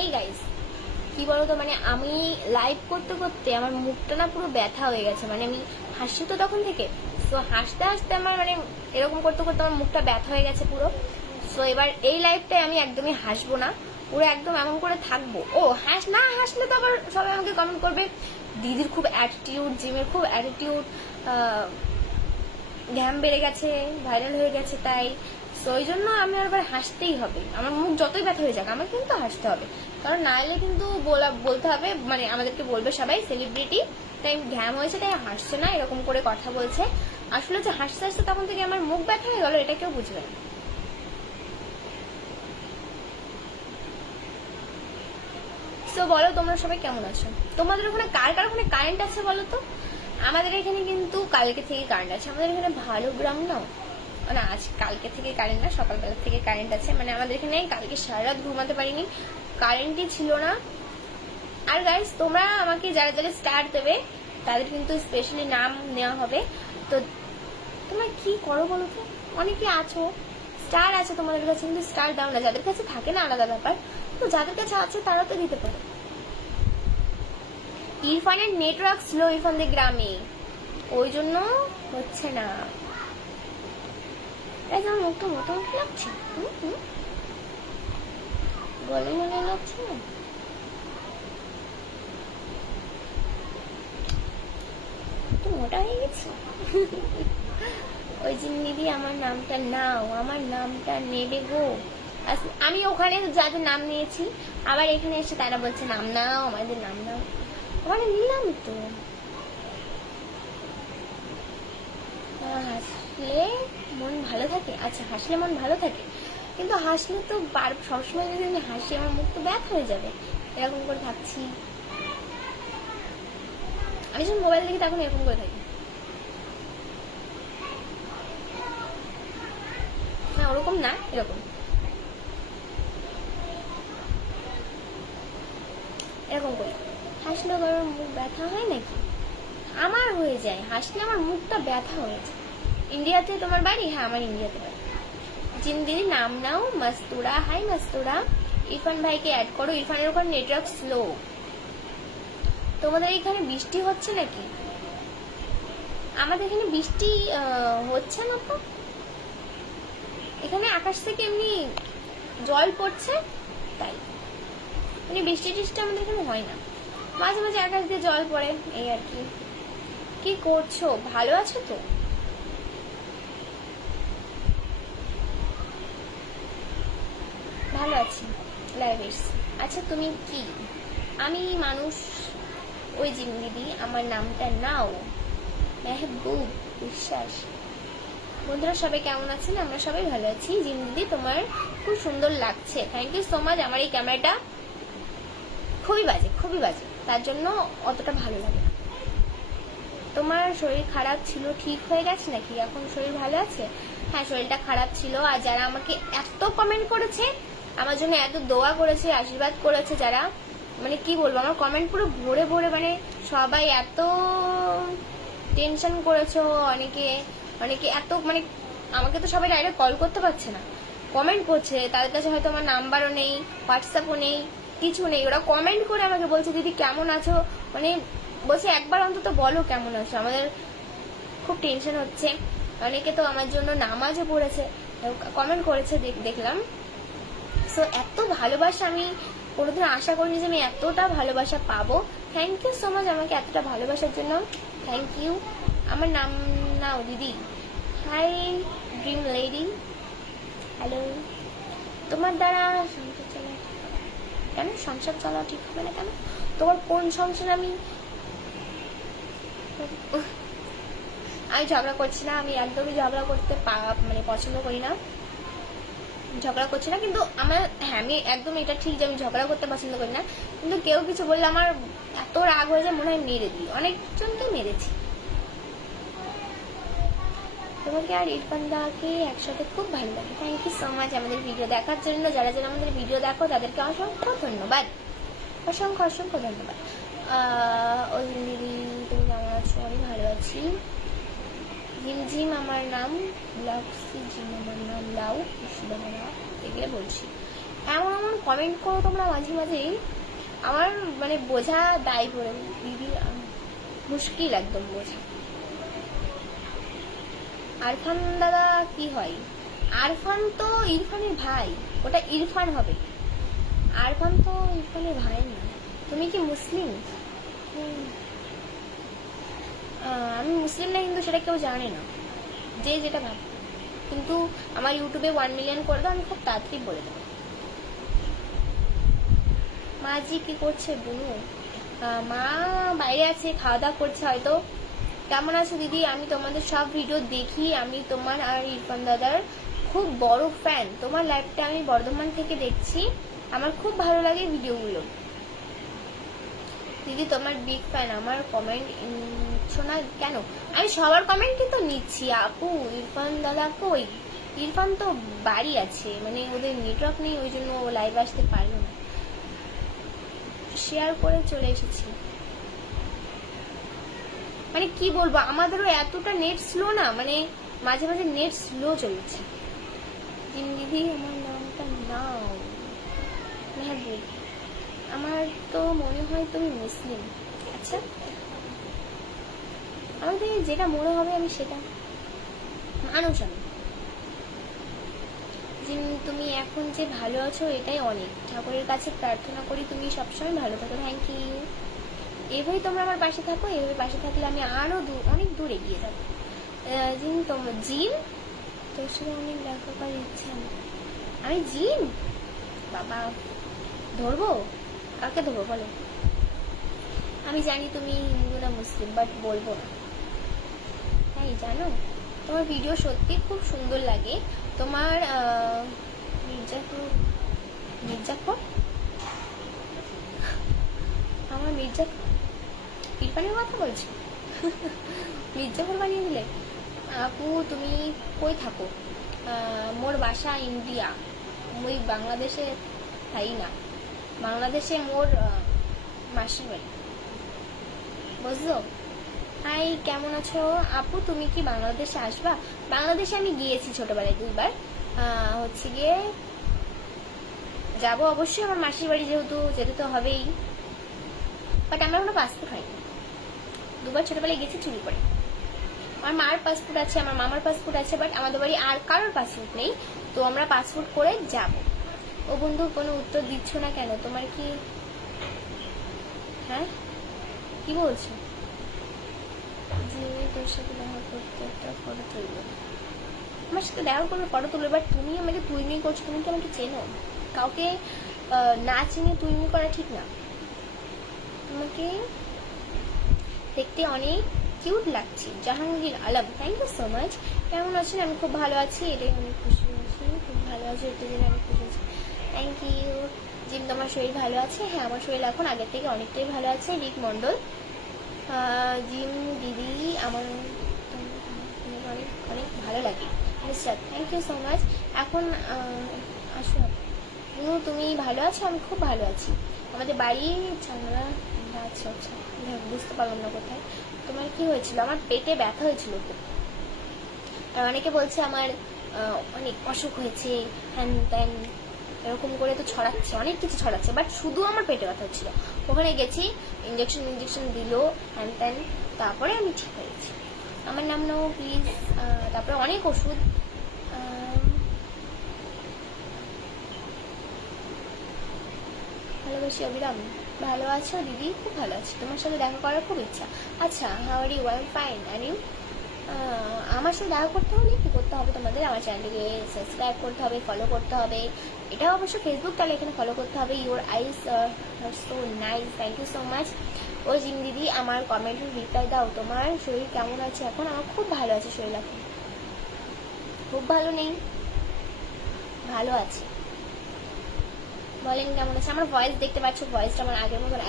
এই গাইস, কি বলতো, মানে আমি লাইভ করতে করতে আমার মুখটা না পুরো ব্যথা হয়ে গেছে। মানে আমি হাসি তো তখন থেকে, সো হাসতে হাসতে আমার মানে এরকম করতে করতে আমার মুখটা ব্যথা হয়ে গেছে পুরো। সো এবার এই লাইভটায় আমি একদমই হাসবো না, পুরো একদম এমন করে থাকবো। ও না হাসলে তো আবার সবাই আমাকে কমেন্ট করবে দিদির খুব অ্যাটিটিউড, জিমের খুব অ্যাটিটিউড, ঘ্যাম বেড়ে গেছে, ভাইরাল হয়ে গেছে, তাই তো ওই জন্য আমি আবার হাসতেই হবে। আমার মুখ যতই ব্যথা হয়ে যাক আমার কিন্তু হাসতে হবে, কারণ না এলে কিন্তু বলতে হবে, মানে আমাদেরকে বলবে সবাই সেলিব্রিটি তাই ঘ্যাম হয়েছে তাই হাসছে না, এরকম করে কথা বলছে। আসলে যে হাসতে হাসতে তখন থেকে আমার মুখ ব্যথা হয়ে গেল এটা কেউ বুঝবে না। তো বলো তোমরা সবাই কেমন আছো? তোমাদের ওখানে কার কার ওখানে কারেন্ট আছে বলো তো? আমাদের এখানে কিন্তু কালকে থেকে কারেন্ট আছে। আমাদের এখানে ভালো গ্রাউন্ড না, মানে আজ কালকে থেকে কারেন্ট না, সকালবেলা থেকে কারেন্ট আছে। মানে আমাদের এখানে কালকে সারা রাত ঘুমাতে পারিনি, কারেন্টই ছিল না। আর গাইস, তোমরা আমাকে যারা যারা স্টার দেবে তাদের কিন্তু স্পেশালি নাম নেওয়া হবে। তো তোমরা কি করো বলো তো? অনেকে আছো স্টার আছে তোমাদের কাছে, কিন্তু স্টার দাও না। যাদের কাছে থাকে না আলাদা ব্যাপার, তো যাদের কাছে আছে তারা তো দিতে পারে। ইরফানের নেটওয়ার্ক স্লো ইরফানদের গ্রামে, ওই জন্য হচ্ছে না। আমার মুখটা মোটামুটি লাগছে, গলে গলে লাগছে না? একটু মোটা হয়ে গেছে। ওই যে দিদি আমার নামটা নাও, আমার নামটা নেবে গো। আমি ওখানে যাদের নাম নিয়েছি আবার এখানে এসে তারা বলছে নাম নাও, আমাদের নাম নাও। ওখানে নিলাম তো। হাসলে মন ভালো থাকে, আচ্ছা হাসলে মন ভালো থাকে, কিন্তু হাসলে তো সবসময় যদি আমি হাসি আমার মুখ তো ব্যথা হয়ে যাবে। এরকম করে থাকছি, আমি যখন মোবাইল দেখি তখন এরকম করে থাকি না, ওরকম না, এরকম এরকম করি। হাসলে আমার মুখ ব্যথা হয় নাকি? আমার হয়ে যায়, হাসলে আমার মুখটা ব্যথা হয়ে যায়। ইন্ডিয়াতে তোমার বাড়ি? হ্যাঁ আমার ইন্ডিয়াতে বাড়ি। জিন দিদি নাম নাও মাস্তুরা। হাই মাস্তুরা। ইরফান ভাইকে অ্যাড করো। ইরফানের ওখানে নেটওয়ার্ক স্লো। তোমাদের এখানে বৃষ্টি হচ্ছে নাকি? আমাদের এখানে বৃষ্টি হচ্ছে না তো। এখানে আকাশ থেকে এমনি জল পড়ছে, তাই মানে বৃষ্টি টিষ্টি আমাদের এখানে হয় না। মাঝে মাঝে আকাশ দিয়ে জল পড়ে, এই আর কি। কি করছো? ভালো আছো তো? ভালো আছি, লাইভ এসছি। আচ্ছা তুমি কি? আমি মানুষ। ওই জিম দিদি আমার নামটা নাও, মেহবুব বিশ্বাস। বন্ধুরা সবাই কেমন আছেন? আমরা সবাই ভালো আছি। জিম দিদি তোমার খুব সুন্দর লাগছে, থ্যাংক ইউ সো মাচ। আমার এই ক্যামেরাটা খুবই বাজে, খুবই বাজে, তার জন্য অতটা ভালো লাগে না। তোমার শরীর খারাপ ছিল, ঠিক হয়ে গেছে নাকি? এখন শরীর ভালো আছে? হ্যাঁ শরীরটা খারাপ ছিল। আর যারা আমাকে এত কমেন্ট করেছে, আমার জন্য এত দোয়া করেছে, আশীর্বাদ করেছে যারা, মানে কি বলবো, আমার কমেন্ট পুরো ভরে ভরে, মানে সবাই এত টেনশন করেছো। অনেকে অনেকে এত, মানে আমাকে তো সবাই ডাইরেক্ট কল করতে পারছে না, কমেন্ট করছে। তাদের কাছে হয়তো আমার নাম্বারও নেই, হোয়াটসঅ্যাপও নেই, কিছু নেই। ওরা কমেন্ট করে আমাকে বলছে দিদি কেমন আছো, মানে বলছে একবার অন্তত বলো কেমন আছো। আমাদের খুব টেনশন হচ্ছে। অনেকে তো আমার জন্য নামাজও পড়েছে, কমেন্ট করেছে, দেখলাম। সো এত ভালোবাসা আমি কোনোদিন আশা করিনি যে আমি এতটা ভালোবাসা পাবো। থ্যাংক ইউ সো মাচ আমাকে এতটা ভালোবাসার জন্য, থ্যাংক ইউ। আমার নাম নাও দিদি। Hi dream lady, hello. তোমার দ্বারা সংসার চলা কেন? সংসার চলা ঠিক হবে না কেন? তোমার কোন সংসার? আমি ঝগড়া করছি না, আমি একদমই ঝগড়া করতে মানে পছন্দ করি না, ঝগড়া করছি না। কিন্তু আমার, হ্যাঁ আমি একদম এটা ঠিক যে আমি ঝগড়া করতে পছন্দ করি না, কিন্তু কেউ কিছু বললে আমার এত রাগ হয়ে যায়, মনে হয় মেরে দিই। অনেকজনকে মেরেছি। তোমাকে আর ইরফান দাকে একসাথে খুব ভালো লাগে, থ্যাংক ইউ সো মাচ আমাদের ভিডিও দেখার জন্য। যারা যারা আমাদের ভিডিও দেখো তাদেরকে অসংখ্য ধন্যবাদ, অসংখ্য অসংখ্য ধন্যবাদ। ওই দিদি তুমি কেমন আছো? আমি ভালো আছি। ঝিমঝিম আমার নাম, লাউসি জিম আমার নাম, লাউ এগুলো বলছি। এমন এমন কমেন্ট করো তোমরা মাঝে মাঝেই, আমার মানে বোঝা দায় করে দিদি, মুশকিল একদম বোঝা। আরফান দাদা কি হয়? আরফান তো ইরফানের ভাই, ওটা ইরফান হবে, আরফান তো ইরফানের ভাই না। তুমি কি মুসলিম? আমি মুসলিম না হিন্দু সেটা কেউ জানে না, যে যেটা ভাব। কিন্তু আমার ইউটিউবে 1 মিলিয়ন করে দাও, আমি খুব তাড়াতাড়ি বলে দেবো। মাজি কি করছে বুনু? মা বাইরে আছে, খাওয়া দাওয়া করছে হয়তো। কেমন আছো দিদি? আমি তোমাদের সব ভিডিও দেখি, আমি তোমার আর ইরফান দাদার খুব বড় ফ্যান। তোমার লাইভটা আমি বর্ধমান থেকে দেখছি, আমার খুব ভালো লাগে ভিডিওগুলো। দিদি তোমার বিগ ফ্যান, আমার কমেন্ট শোনা কেন? আমি সবার কমেন্টই তো নিচ্ছি আপু। ইরফান দাদা কই? ইরফান তো বাড়ি আছে, মানে ওদের নেটওয়ার্ক নেই, ওই জন্য লাইভ আসতে পারলো না। শেয়ার করে চলে এসেছি। মানে কি বলবো, আমাদেরও এতটা নেট স্লো না, মানে মাঝে মাঝে নেট স্লো চলছে। দিদি আমার নামটা নাও। মেহবুব, আমার তো মনে হয় তুমি মুসলিম। আচ্ছা, আমাদের যেটা মনে হবে আমি সেটা মানুষ। আমি তুমি এখন যে ভালো আছো এটাই অনেক, ঠাকুরের কাছে প্রার্থনা করি তুমি সবসময় ভালো থাকো। Thank you. এভাবেই তোমরা আমার পাশে থাকো, এভাবে পাশে থাকলে আমি আরো অনেক দূর এগিয়ে যাবো। জিন তোর সাথে অনেক দেখা করার ইচ্ছা। আমি জিন বাবা ধরবো? কাকে ধরবো বলো? আমি জানি তুমি হিন্দু না মুসলিম, বাট বলবো না। তাই জানো, তোমার ভিডিও সত্যি খুব সুন্দর লাগে। তোমার মির্জাফর আমার মির্জাফর ইরফানের কথা বলছি? মির্জাফর বানিয়ে দিলে। আপু তুমি কই থাকো? মোর বাসা ইন্ডিয়া, মুই বাংলাদেশে থাই না, বাংলাদেশে মোর মাসির বাড়ি, বুঝলো? হাই, কেমন আছো আপু? তুমি কি বাংলাদেশে আসবা? বাংলাদেশে আমি গিয়েছি ছোটবেলায় 2বার, হচ্ছে গিয়ে যাবো অবশ্যই, আমার মাসির বাড়ি যেহেতু যেতে তো হবেই। বাট আমরা কোনো পাসপোর্ট হয়নি, 2বার ছোটবেলায় গেছি চুরি করে। আমার মার পাসপোর্ট আছে, আমার মামার পাসপোর্ট আছে, বাট আমাদের বাড়ি আর কারোর পাসপোর্ট নেই, তো আমরা পাসপোর্ট করে যাব। ও বন্ধু কোনো উত্তর দিচ্ছ না কেন? তোমার কি, হ্যাঁ কি বলছো? যে তোর সাথে দেখা করতে একটা ফটো তুলবো, আমার সাথে দেখা করবে ফটো তুলবে, বাট তুমি আমাকে তুইমি করছো, তুমি কি আমাকে চেনো? কাউকে না চিনে তুইমি করা ঠিক না। তোমাকে দেখতে অনেক কিউট লাগছে। Jahangir Alam, thank you so much. কেমন আছেন? আমি খুব ভালো আছি, এটাই অনেক খুশি আছি, খুব ভালো আছি, এটাই জন্য আমি খুশি আছি। Thank you. জিম, তোমার শরীর ভালো আছে? হ্যাঁ, আমার শরীর এখন আগের থেকে অনেকটাই ভালো আছে। রিক মন্ডল, জিম দিদি আমার অনেক অনেক ভালো লাগে। Mister, thank you so much. এখন আসো, তুমি ভালো আছো? আমি খুব ভালো আছি। আমাদের বাড়ি চাংলা। আচ্ছা আচ্ছা, বুঝতে পারলাম না কোথায়। তোমার কি হয়েছিল? আমার পেটে ব্যথা হয়েছিল খুব, আর অনেকে বলছে আমার অনেক অসুখ হয়েছে, হ্যান ত্যান এরকম করে তো ছড়াচ্ছে, অনেক কিছু ছড়াচ্ছে, বাট শুধু আমার পেটে ব্যথা হচ্ছিল। ওখানে গেছি, ইঞ্জেকশন দিল, হ্যান ত্যান, তারপরে আমি ঠিক হয়ে গেছি। আমার নাম নাও প্লিজ। তারপরে অনেক ওষুধ। ভালোবাসি অবিরাম। ভালো আছো দিদি? খুব ভালো আছি, তোমার সাথে দেখা করার খুব ইচ্ছা। আচ্ছা, how are you? I am fine, and you? আমার সাথে দেখা করতে হলে কি করতে হবে তোমাদের? আমার চ্যানেলটিকে সাবস্ক্রাইব করতে হবে, ফলো করতে হবে। এটা অবশ্য ফেসবুক, তাহলে এখানে ফলো করতে হবে। Your eyes so nice, thank you so much. ও জিম দিদি, আমার কমেন্টের রিপ্লাই দাও। তোমার শরীর কেমন আছে এখন? আমার খুব ভালো আছে শরীর এখন, খুব ভালো নেই, ভালো আছে। বলেন কেমন আছে? আমার ভয়েস দেখতে পাচ্ছ, ভয়েসটা আমার আগের মতন